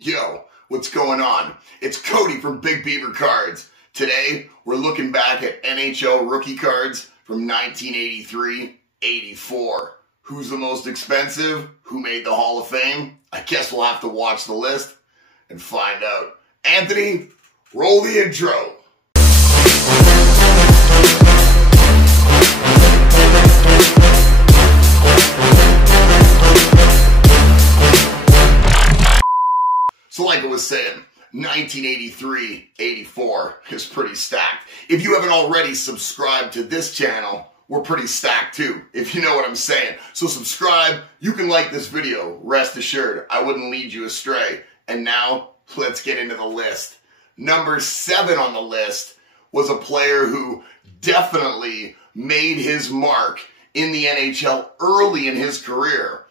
Yo, what's going on? It's Cody from Big Beaver Cards. Today, we're looking back at NHL rookie cards from 1983-84. Who's the most expensive? Who made the Hall of Fame? I guess we'll have to watch the list and find out. Anthony, roll the intro. So like I was saying, 1983-84 is pretty stacked. If you haven't already subscribed to this channel, we're pretty stacked too, if you know what I'm saying. So subscribe, you can like this video, rest assured, I wouldn't lead you astray. And now, let's get into the list. Number 7 on the list was a player who definitely made his mark in the NHL early in his career.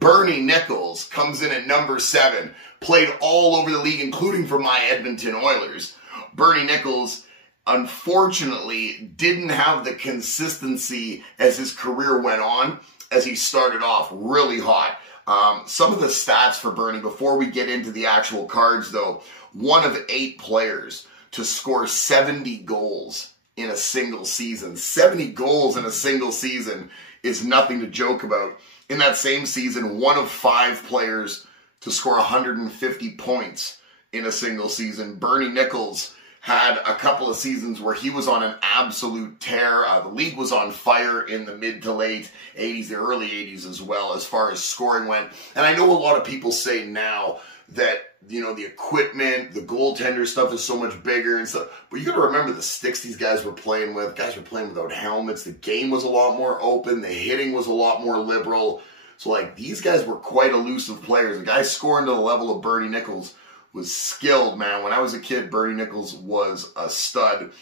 Nicholls comes in at number 7. Played all over the league, including for my Edmonton Oilers. Nicholls, unfortunately, didn't have the consistency as his career went on, as he started off really hot. Some of the stats for Bernie, before we get into the actual cards though, one of 8 players to score 70 goals in a single season. 70 goals in a single season is nothing to joke about. In that same season, one of 5 players to score 150 points in a single season. Nicholls had a couple of seasons where he was on an absolute tear. The league was on fire in the mid to late 80s, the early 80s as well, as far as scoring went. And I know a lot of people say now that, you know, the equipment, the goaltender stuff is so much bigger and stuff. But you got to remember the sticks these guys were playing with. Guys were playing without helmets. The game was a lot more open. The hitting was a lot more liberal. So, like, these guys were quite elusive players. The guy scoring to the level of Nicholls was skilled, man. When I was a kid, Nicholls was a stud.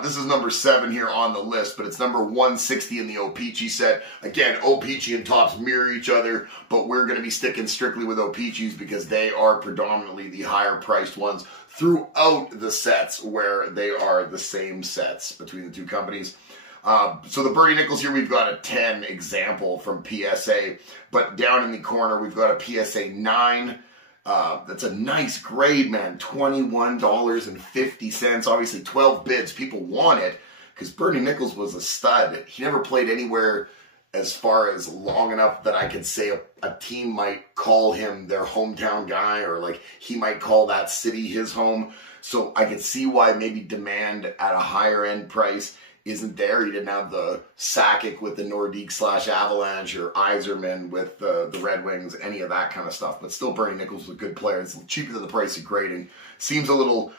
This is number 7 here on the list, but it's number 160 in the O-Pee-Chee set. Again, O-Pee-Chee and Topps mirror each other, but we're going to be sticking strictly with O-Pee-Chees because they are predominantly the higher-priced ones throughout the sets, where they are the same sets between the two companies. So the Nicholls here, we've got a 10 example from PSA, but down in the corner, we've got a PSA 9. That's a nice grade, man. $21.50. Obviously, 12 bids. People want it because Nicholls was a stud. He never played anywhere as far as long enough that I could say a team might call him their hometown guy, or like he might call that city his home. So I could see why maybe demand at a higher end price isn't there. He didn't have the Sakic with the Nordique/Avalanche or Yzerman with the Red Wings, any of that kind of stuff. But still, Nicholls was a good player. It's cheaper than the price of grading. Seems a little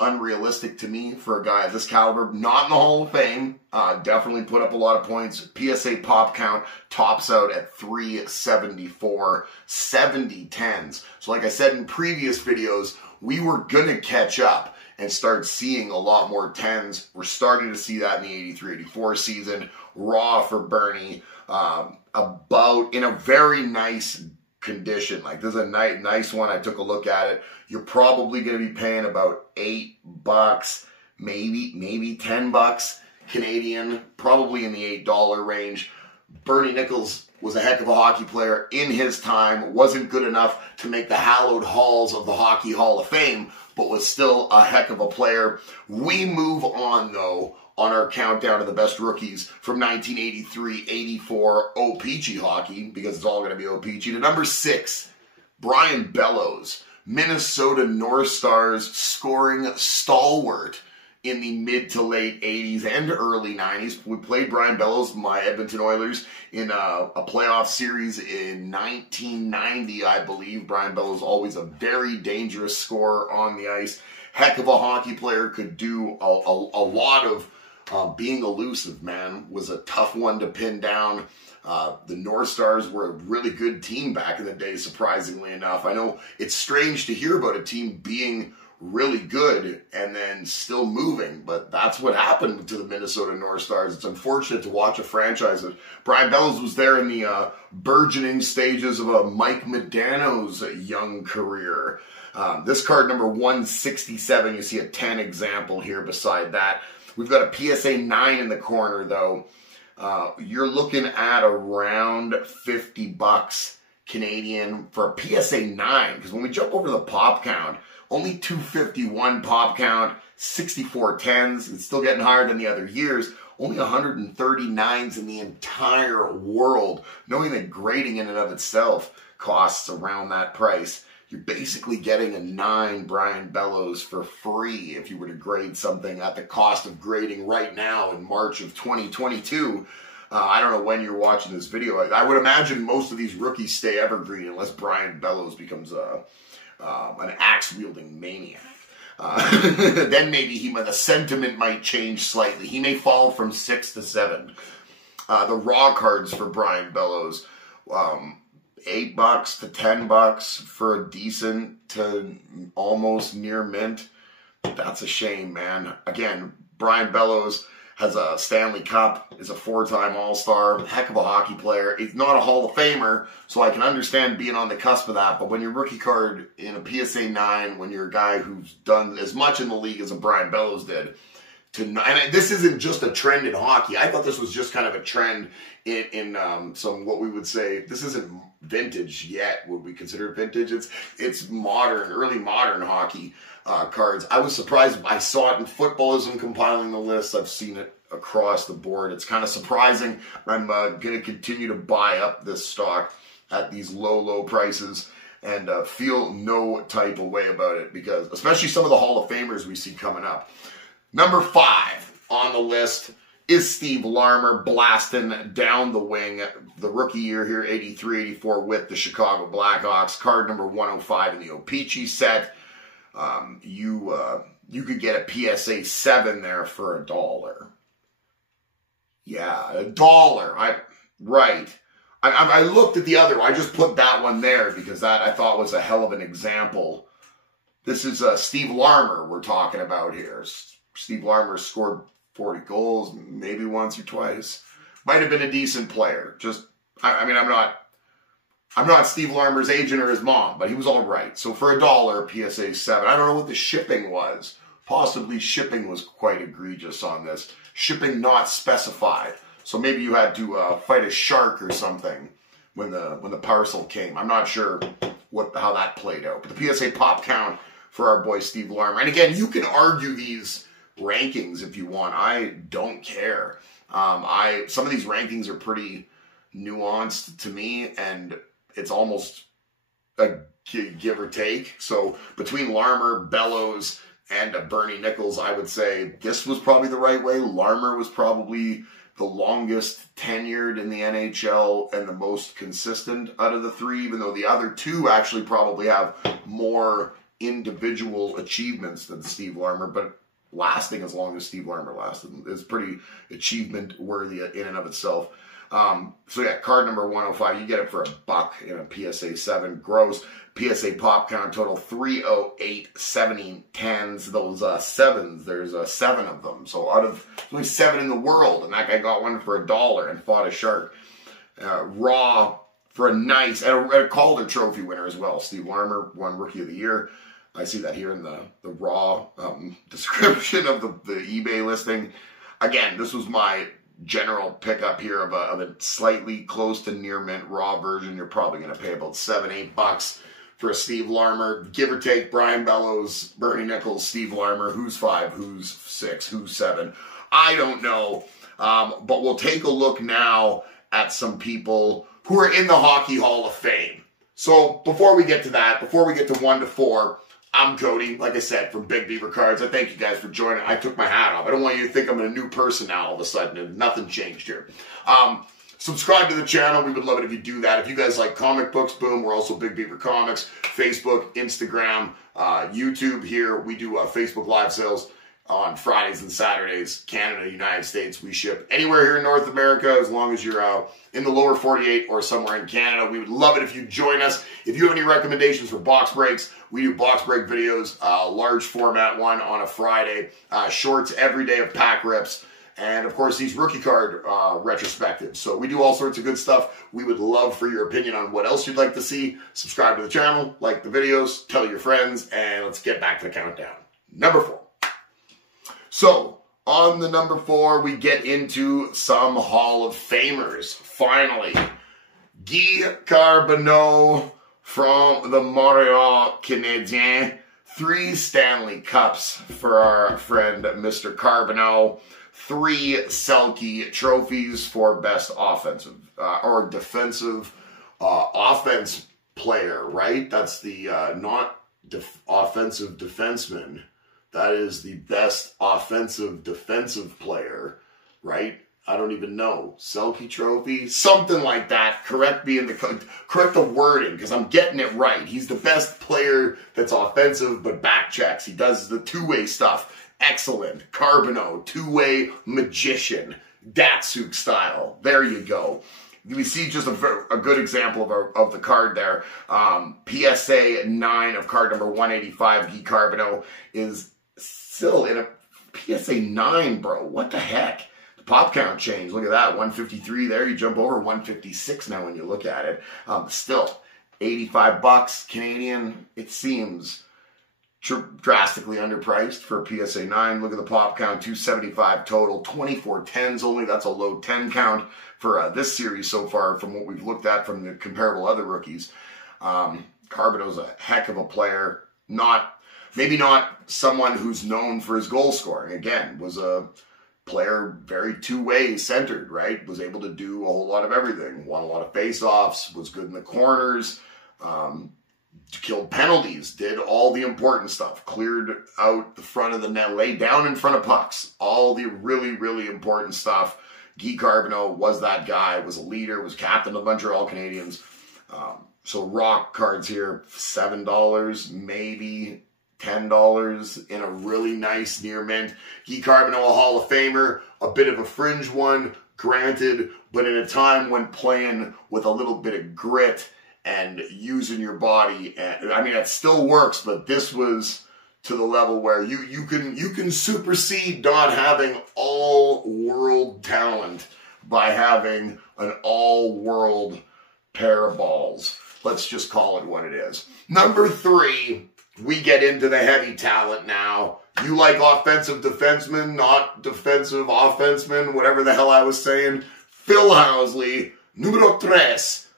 unrealistic to me for a guy of this caliber. Not in the Hall of Fame. Definitely put up a lot of points. PSA pop count tops out at 374. 70 10s. So like I said in previous videos, we were going to catch up and start seeing a lot more 10s. We're starting to see that in the 83-84 season. Raw for Bernie. About in a very nice condition. Like, this is a nice one. I took a look at it. You're probably going to be paying about $8, maybe $10 Canadian, probably in the $8 range. Nicholls was a heck of a hockey player in his time. Wasn't good enough to make the hallowed halls of the Hockey Hall of Fame, but was still a heck of a player. We move on, though, on our countdown of the best rookies from 1983-84 O-Pee-Chee hockey, because it's all going to be O-Pee-Chee, to number 6, Bellows, Minnesota North Stars scoring stalwart in the mid to late 80s and early 90s. We played Bellows, my Edmonton Oilers, in a playoff series in 1990, I believe. Bellows, always a very dangerous scorer on the ice. Heck of a hockey player, could do a lot of being elusive, man. Was a tough one to pin down. The North Stars were a really good team back in the day, surprisingly enough. I know it's strange to hear about a team being really good and then still moving, but that's what happened to the Minnesota North Stars. It's unfortunate to watch a franchise. Bellows was there in the burgeoning stages of a Mike Modano's young career. This card, number 167, you see a 10 example here beside that. We've got a PSA 9 in the corner, though. You're looking at around $50 Canadian for a PSA 9. Because when we jump over the pop count, only 251 pop count, 64 10s. It's still getting higher than the other years. Only 139s in the entire world. Knowing that grading in and of itself costs around that price, you're basically getting a 9 Brian Bellows for free if you were to grade something at the cost of grading right now in March of 2022. I don't know when you're watching this video. I would imagine most of these rookies stay evergreen unless Brian Bellows becomes an axe-wielding maniac. Then maybe the sentiment might change slightly. He may fall from 6 to 7. The raw cards for Brian Bellows, $8 to $10 for a decent to almost near mint. That's a shame, man. Again, Brian Bellows has a Stanley Cup, is a 4-time All-Star, heck of a hockey player. He's not a Hall of Famer, so I can understand being on the cusp of that. But when your rookie card in a PSA 9, when you're a guy who's done as much in the league as a Brian Bellows did, and this isn't just a trend in hockey. I thought this was just kind of a trend in some, what we would say, this isn't vintage yet. Would we consider it vintage? It's modern, early modern hockey cards. I was surprised. I saw it in football as I'm compiling the list. I've seen it across the board. It's kind of surprising. I'm going to continue to buy up this stock at these low prices and feel no type of way about it, because especially some of the Hall of Famers we see coming up. Number 5 on the list is Steve Larmer, blasting down the wing. The rookie year here, 83-84 with the Chicago Blackhawks. Card number 105 in the O-Pee-Chee set. You could get a PSA 7 there for $1. Yeah, $1. Right. I looked at the other. I just put that one there because that I thought was a hell of an example. This is Steve Larmer we're talking about here. Steve Larmer scored 40 goals, maybe once or twice. Might have been a decent player. I'm not Steve Larmer's agent or his mom, but he was all right. So for $1, PSA 7. I don't know what the shipping was. Possibly shipping was quite egregious on this. Shipping not specified. So maybe you had to fight a shark or something when the parcel came. I'm not sure how that played out. But the PSA pop count for our boy Steve Larmer. And again, you can argue these rankings if you want. I don't care. Some of these rankings are pretty nuanced to me, and it's almost a give or take. So between Larmer, Bellows, and Bernie Nicholls, I would say this was probably the right way. Larmer was probably the longest tenured in the NHL and the most consistent out of the three, even though the other two actually probably have more individual achievements than Steve Larmer, but lasting as long as Steve Larmer lasted is pretty achievement worthy in and of itself. So yeah, card number 105, you get it for $1 in a PSA 7. Gross PSA pop count total 308, 70 10s. Those 7s, there's 7 of them. So out of only 7 in the world, and that guy got one for $1 and fought a shark. Raw for a nice, and a Calder Trophy winner as well. Steve Larmer won Rookie of the Year. I see that here in the raw description of the eBay listing. Again, this was my general pickup here of a slightly close to near mint raw version. You're probably going to pay about $7-8 for a Steve Larmer, give or take. Brian Bellows, Bernie Nicholls, Steve Larmer. Who's 5? Who's 6? Who's 7? I don't know. But we'll take a look now at some people who are in the Hockey Hall of Fame. So before we get to that, before we get to 1 to 4. I'm Cody, like I said, from Big Beaver Cards. I thank you guys for joining. I took my hat off. I don't want you to think I'm a new person now all of a sudden, and nothing changed here. Subscribe to the channel. We would love it if you do that. If you guys like comic books, boom, we're also Big Beaver Comics. Facebook, Instagram, YouTube here. We do Facebook live sales on Fridays and Saturdays. Canada, United States, we ship anywhere here in North America as long as you're in the lower 48 or somewhere in Canada. We would love it if you join us. If you have any recommendations for box breaks, we do box break videos, large format one on a Friday, shorts every day of pack rips, and of course these rookie card retrospectives. So we do all sorts of good stuff. We would love for your opinion on what else you'd like to see. Subscribe to the channel, like the videos, tell your friends, and let's get back to the countdown. Number 4. So, on the number 4, we get into some Hall of Famers. Finally, Guy Carbonneau from the Montreal Canadiens. 3 Stanley Cups for our friend Mr. Carbonneau. 3 Selke trophies for best offensive or defensive offense player, right? That's the not offensive defenseman. That is the best offensive defensive player, right? I don't even know. Selke trophy? Something like that. Correct me in the correct the wording, because I'm getting it right. He's the best player that's offensive but back checks. He does the two-way stuff. Excellent. Carbonneau, two-way magician. Datsuk style. There you go. We see just a good example of the card there. PSA 9 of card number 185, Guy Carbonneau, is still in a PSA 9, bro. What the heck? Pop count change. Look at that. 153 there. You jump over 156 now when you look at it. Still, $85 Canadian. It seems drastically underpriced for a PSA 9. Look at the pop count. 275 total. 24 10s only. That's a low 10 count for this series so far from what we've looked at from the comparable other rookies. Carbonneau's a heck of a player. Maybe not someone who's known for his goal scoring. Again, was a player very two-way centered, right? Was able to do a whole lot of everything. Won a lot of face-offs, was good in the corners, killed penalties, did all the important stuff, cleared out the front of the net, laid down in front of pucks, all the really, really important stuff. Guy Carbonneau was that guy, was a leader, was captain of the Montreal Canadiens. So rock cards here, $7, maybe $10 in a really nice near mint. Guy Carbonneau, a Hall of Famer, a bit of a fringe one, granted, but in a time when playing with a little bit of grit and using your body, and I mean, it still works, but this was to the level where you can supersede not having all-world talent by having an all-world pair of balls. Let's just call it what it is. Number 3, we get into the heavy talent now. You like offensive defensemen, not defensive offensemen, whatever the hell I was saying. Phil Housley, numero 3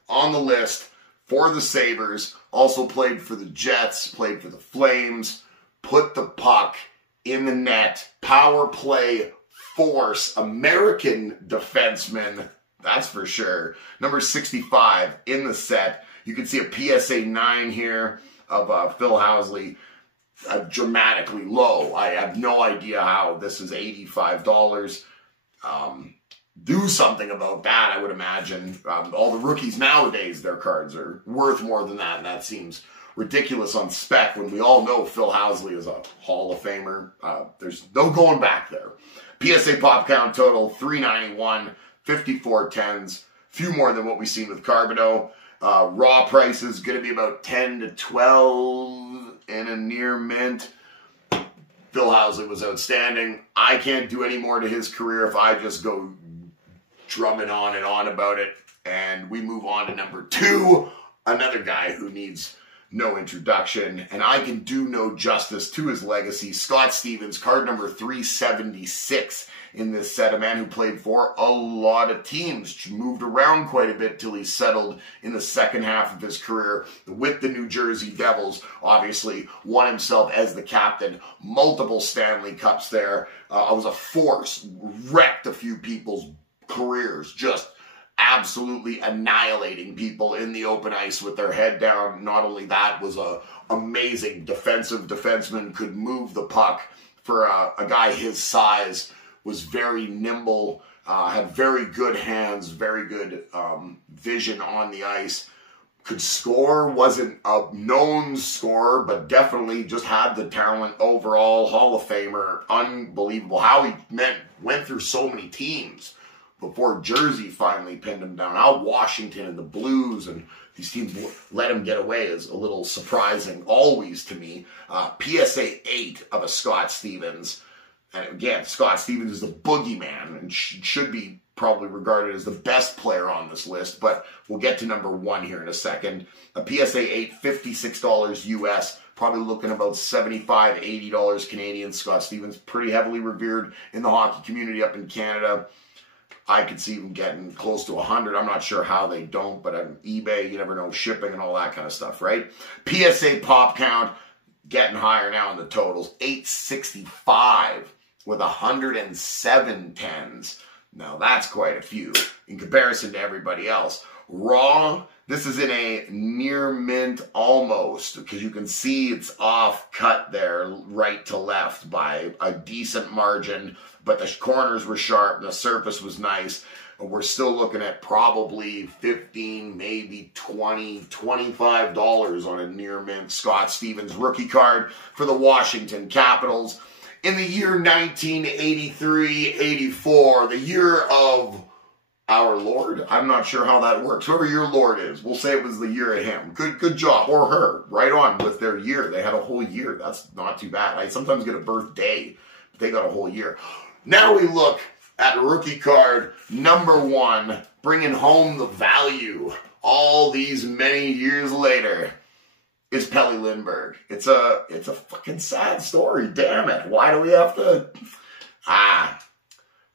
on the list for the Sabres. Also played for the Jets, played for the Flames. Put the puck in the net. Power play force. American defenseman, that's for sure. Number 65 in the set. You can see a PSA 9 here of Phil Housley, dramatically low. I have no idea how this is $85. Do something about that, I would imagine. All the rookies nowadays, their cards are worth more than that, and that seems ridiculous on spec when we all know Phil Housley is a Hall of Famer. There's no going back there. PSA pop count total, 391, 54 10s, few more than what we've seen with Carbonneau. Raw prices going to be about 10 to 12 in a near mint. Phil Housley was outstanding. I can't do any more to his career if I just go drumming on and on about it. And we move on to number 2, another guy who needs no introduction, and I can do no justice to his legacy. Scott Stevens, card number 376 in this set. A man who played for a lot of teams, moved around quite a bit till he settled in the second half of his career with the New Jersey Devils. Obviously, won himself as the captain, multiple Stanley Cups there. Was a force, wrecked a few people's careers, just absolutely annihilating people in the open ice with their head down. Not only that, was a amazing defensive defenseman, could move the puck for a guy his size, was very nimble, had very good hands, very good vision on the ice, could score, wasn't a known scorer, but definitely just had the talent overall. Hall of Famer, unbelievable how he went through so many teams before Jersey finally pinned him down. How Washington and the Blues and these teams let him get away is a little surprising always to me. PSA 8 of a Scott Stevens. And again, Scott Stevens is the boogeyman and should be probably regarded as the best player on this list, but we'll get to number 1 here in a second. A PSA 8, $56 US, probably looking about $75, $80 Canadian. Scott Stevens, pretty heavily revered in the hockey community up in Canada. I could see them getting close to 100. I'm not sure how they don't, but on eBay, you never know, shipping and all that kind of stuff, right? PSA pop count, getting higher now in the totals. 865 with 107 tens. Now, that's quite a few in comparison to everybody else. Raw, this is in a near mint almost, because you can see it's off cut there, right to left by a decent margin, but the corners were sharp and the surface was nice. We're still looking at probably $15, maybe $20, $25 on a near mint Scott Stevens rookie card for the Washington Capitals. In the year 1983-84, the year of our Lord, I'm not sure how that works. Whoever your Lord is, we'll say it was the year of him. Good job, or her, right on with their year. They had a whole year. That's not too bad. I sometimes get a birthday, but they got a whole year. Now we look at rookie card number 1, bringing home the value all these many years later, is Pelle Lindberg. It's a fucking sad story. Damn it. Why do we have to...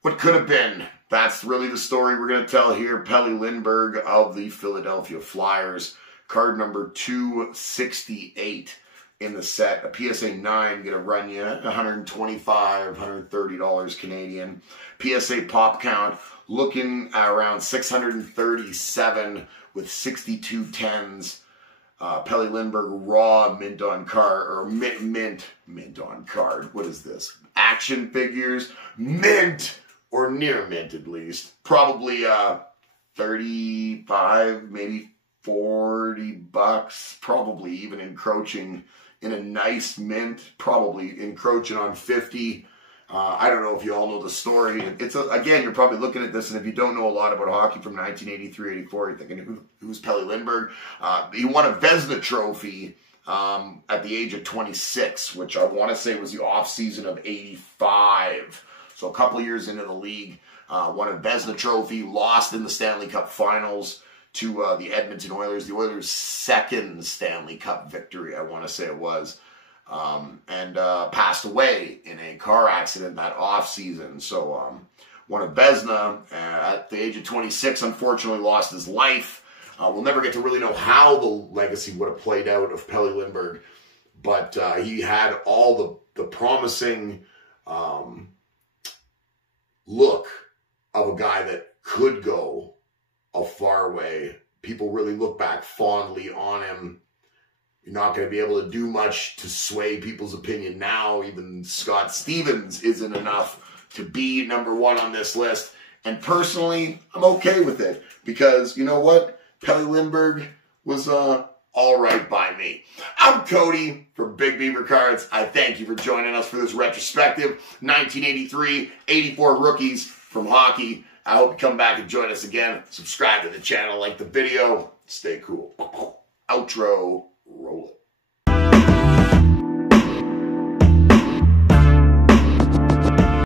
What could have been? That's really the story we're going to tell here. Pelle Lindberg of the Philadelphia Flyers. Card number 268 in the set. A PSA 9 going to run you $125, $130 Canadian. PSA pop count looking at around 637 with 62 tens. Pelle Lindberg raw mint on card, or mint on card. What is this? Action figures, mint or near mint at least. Probably 35, maybe $40. Probably even encroaching in a nice mint. Probably encroaching on 50. I don't know if you all know the story. Again, you're probably looking at this, and if you don't know a lot about hockey from 1983-84, you're thinking, who's Pelle Lindberg? He won a Vezina trophy at the age of 26, which I want to say was the off-season of 85. So a couple years into the league, won a Vezina trophy, lost in the Stanley Cup Finals to the Edmonton Oilers. The Oilers' second Stanley Cup victory, I want to say it was. And passed away in a car accident that off-season. So won a Vezina at the age of 26, unfortunately lost his life. We'll never get to really know how the legacy would have played out of Pelle Lindberg, but he had all the promising look of a guy that could go a far way. People really look back fondly on him. You're not going to be able to do much to sway people's opinion now. Even Scott Stevens isn't enough to be number 1 on this list. And personally, I'm okay with it. Because, you know what? Pelle Lindberg was all right by me. I'm Cody from Big Beaver Cards. I thank you for joining us for this retrospective. 1983-84 rookies from hockey. I hope you come back and join us again. Subscribe to the channel, like the video. Stay cool. Outro. Roll it.